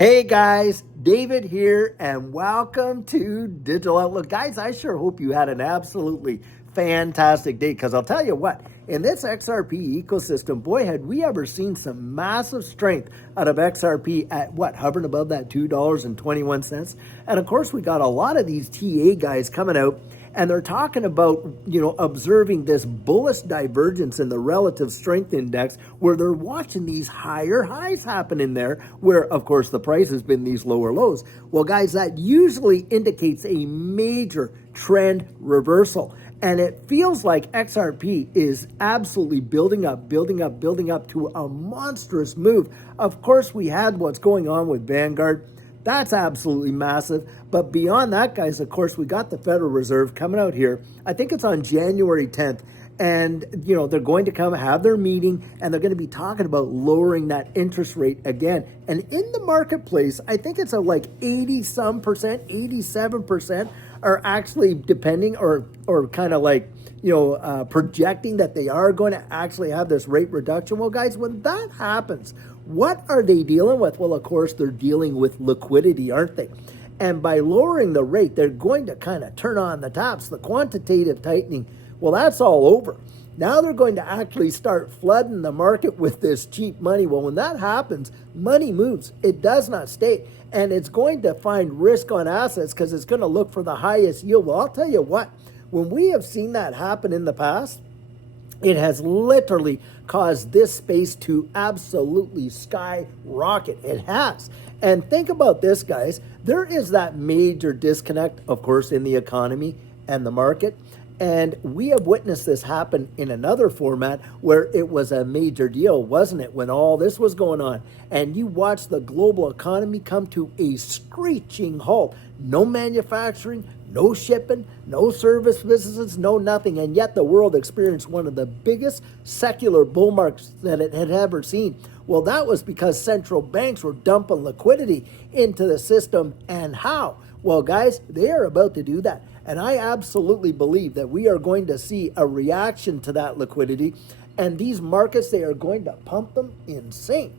Hey guys, David here, and welcome to Digital Outlook. Guys, I sure hope you had an absolutely fantastic day, because I'll tell you what, in this XRP ecosystem, boy, had we ever seen some massive strength out of XRP at what, hovering above that $2.21. And of course, we got a lot of these TA guys coming out, and they're talking about, observing this bullish divergence in the relative strength index, where they're watching these higher highs happen in there, where, of course, the price has been these lower lows. Well, guys, that usually indicates a major trend reversal. And it feels like XRP is absolutely building up to a monstrous move. Of course, we had what's going on with Vanguard. That's absolutely massive. But beyond that, guys, of course, we got the Federal Reserve coming out here. I think it's on January 10th. And, they're going to come have their meeting, and they're going to be talking about lowering that interest rate again. And in the marketplace, I think it's like 80-some%, 87% are actually depending or kind of like, projecting that they are going to actually have this rate reduction. Well, guys, when that happens, what are they dealing with? Well, of course, they're dealing with liquidity, aren't they? And by lowering the rate, they're going to kind of turn on the taps, the quantitative tightening. Well, that's all over. Now they're going to actually start flooding the market with this cheap money. Well, when that happens, money moves. It does not stay. And it's going to find risk on assets because it's going to look for the highest yield. Well, I'll tell you what, when we have seen that happen in the past, it has literally caused this space to absolutely skyrocket. It has. And think about this, guys. There is that major disconnect, of course, in the economy and the market. And we have witnessed this happen in another format where it was a major deal, wasn't it, when all this was going on? And you watched the global economy come to a screeching halt. No manufacturing, no shipping, no service businesses, no nothing. And yet the world experienced one of the biggest secular bull markets that it had ever seen. Well, that was because central banks were dumping liquidity into the system. And how? Well, guys, they are about to do that. And I absolutely believe that we are going to see a reaction to that liquidity. And these markets, they are going to pump them insane.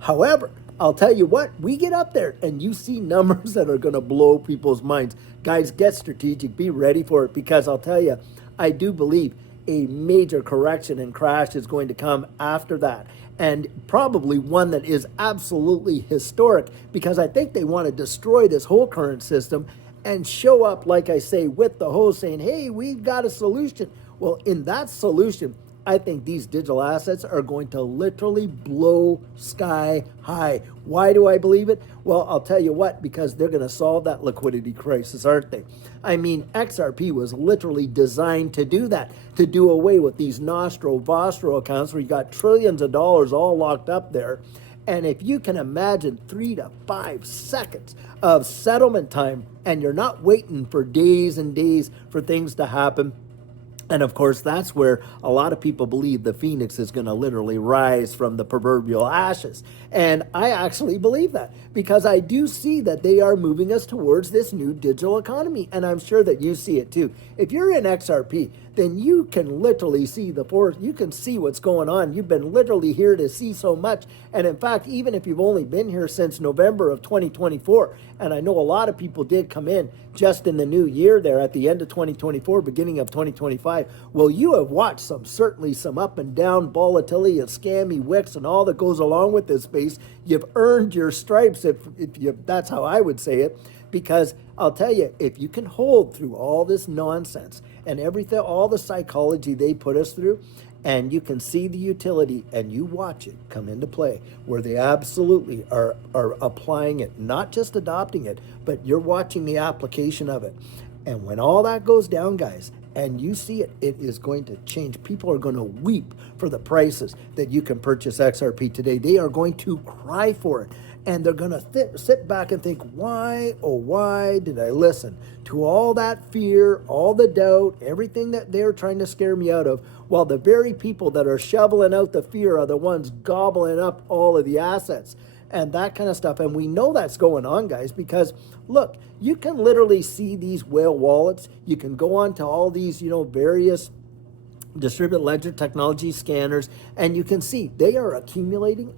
However, I'll tell you what, we get up there and you see numbers that are going to blow people's minds. Guys, get strategic. Be ready for it, because I'll tell you, I do believe a major correction and crash is going to come after that. And probably one that is absolutely historic, because I think they want to destroy this whole current system and show up, like I say, with the hose saying, hey, we've got a solution. Well, in that solution, I think these digital assets are going to literally blow sky high. Why do I believe it? Well, I'll tell you what, because they're going to solve that liquidity crisis, aren't they? I mean, XRP was literally designed to do that, to do away with these nostro-vostro accounts where you got trillions of dollars all locked up there. And if you can imagine 3 to 5 seconds of settlement time, and you're not waiting for days and days for things to happen. And of course, that's where a lot of people believe the phoenix is going to literally rise from the proverbial ashes. And I actually believe that, because I do see that they are moving us towards this new digital economy. And I'm sure that you see it too. If you're in XRP, then you can literally see the forest. You can see what's going on. You've been literally here to see so much. And in fact, even if you've only been here since November of 2024, and I know a lot of people did come in just in the new year there at the end of 2024, beginning of 2025, well, you have watched certainly some up and down volatility and scammy wicks and all that goes along with this space. You've earned your stripes, if that's how I would say it. Because I'll tell you, if you can hold through all this nonsense and everything, all the psychology they put us through, and you can see the utility and you watch it come into play, where they absolutely are applying it, not just adopting it, but you're watching the application of it. And when all that goes down, guys, and you see it, it is going to change. People are going to weep for the prices that you can purchase XRP today. They are going to cry for it. And they're going to sit back and think, why, oh, why did I listen to all that fear, all the doubt, everything that they're trying to scare me out of, while the very people that are shoveling out the fear are the ones gobbling up all of the assets and that kind of stuff. And we know that's going on, guys, because look, you can literally see these whale wallets. You can go on to all these, various distributed ledger technology scanners, and you can see they are accumulating.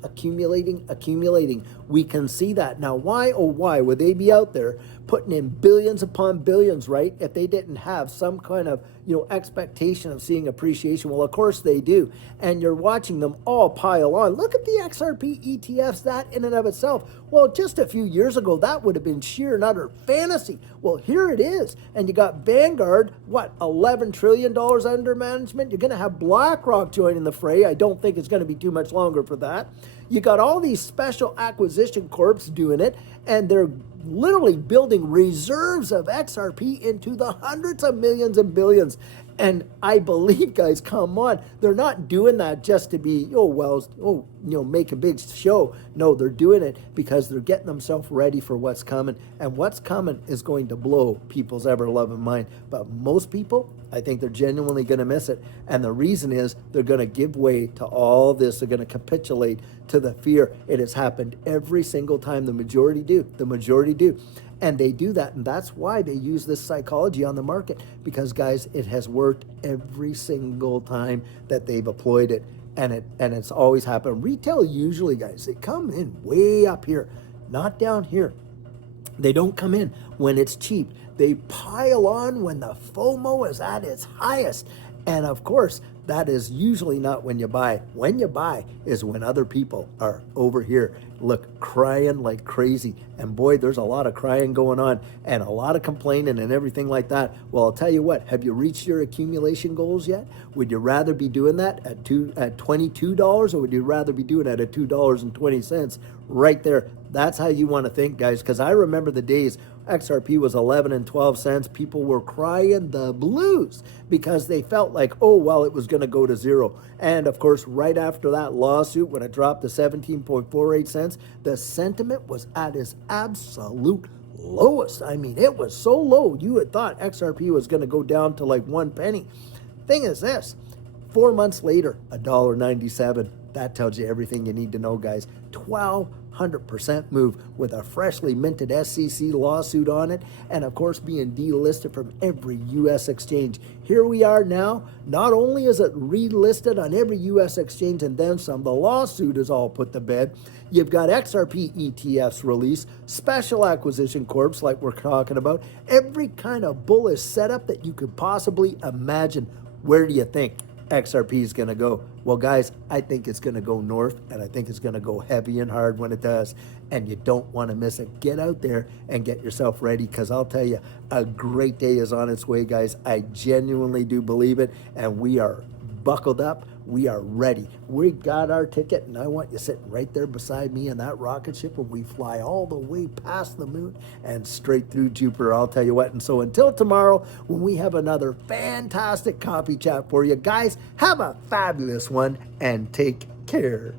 We can see that. Now, why, oh, why would they be out there putting in billions upon billions, right, if they didn't have some kind of, expectation of seeing appreciation? Well, of course they do. And you're watching them all pile on. Look at the XRP ETFs, that in and of itself. Well, just a few years ago, that would have been sheer and utter fantasy. Well, here it is. And you got Vanguard, what, $11 trillion under management? You're going to have BlackRock joining the fray. I don't think it's going to be too much longer for that. You got all these special acquisition corps doing it, and they're literally building reserves of XRP into the hundreds of millions and billions. And I believe, guys, come on, they're not doing that just to be, make a big show. No, they're doing it because they're getting themselves ready for what's coming. And what's coming is going to blow people's ever-loving mind. But most people, I think they're genuinely going to miss it. And the reason is they're going to give way to all this. They're going to capitulate to the fear. It has happened every single time. The majority do. The majority do. And they do that, and that's why they use this psychology on the market, because, guys, it has worked every single time that they've employed it, and it's always happened. Retail usually, guys, they come in way up here, not down here. They don't come in when it's cheap. They pile on when the FOMO is at its highest. And of course, that is usually not when you buy. When you buy is when other people are over here, look, crying like crazy. And boy, there's a lot of crying going on and a lot of complaining and everything like that. Well, I'll tell you what, have you reached your accumulation goals yet? Would you rather be doing that at $22, or would you rather be doing it at $2.20 right there? That's how you want to think, guys, because I remember the days XRP was 11 and 12 cents. People were crying the blues because they felt like, oh, well, it was going to go to zero. And of course, right after that lawsuit, when it dropped to 17.48 cents, the sentiment was at its absolute lowest. I mean, it was so low. You had thought XRP was going to go down to like 1 penny. Thing is this, 4 months later, $1.97. That tells you everything you need to know, guys. 1,200% move with a freshly minted SEC lawsuit on it, and of course being delisted from every U.S. exchange. Here we are now. Not only is it relisted on every U.S. exchange and then some, the lawsuit is all put to bed. You've got XRP ETFs released, special acquisition corps like we're talking about, every kind of bullish setup that you could possibly imagine. Where do you think XRP is going to go? Well, guys, I think it's going to go north, and I think it's going to go heavy and hard when it does, and you don't want to miss it. Get out there and get yourself ready, because I'll tell you, a great day is on its way, guys. I genuinely do believe it, and we are buckled up. We are ready. We got our ticket, and I want you sitting right there beside me in that rocket ship when we fly all the way past the moon and straight through Jupiter. I'll tell you what. And so until tomorrow, when we have another fantastic coffee chat for you, guys, have a fabulous one and take care.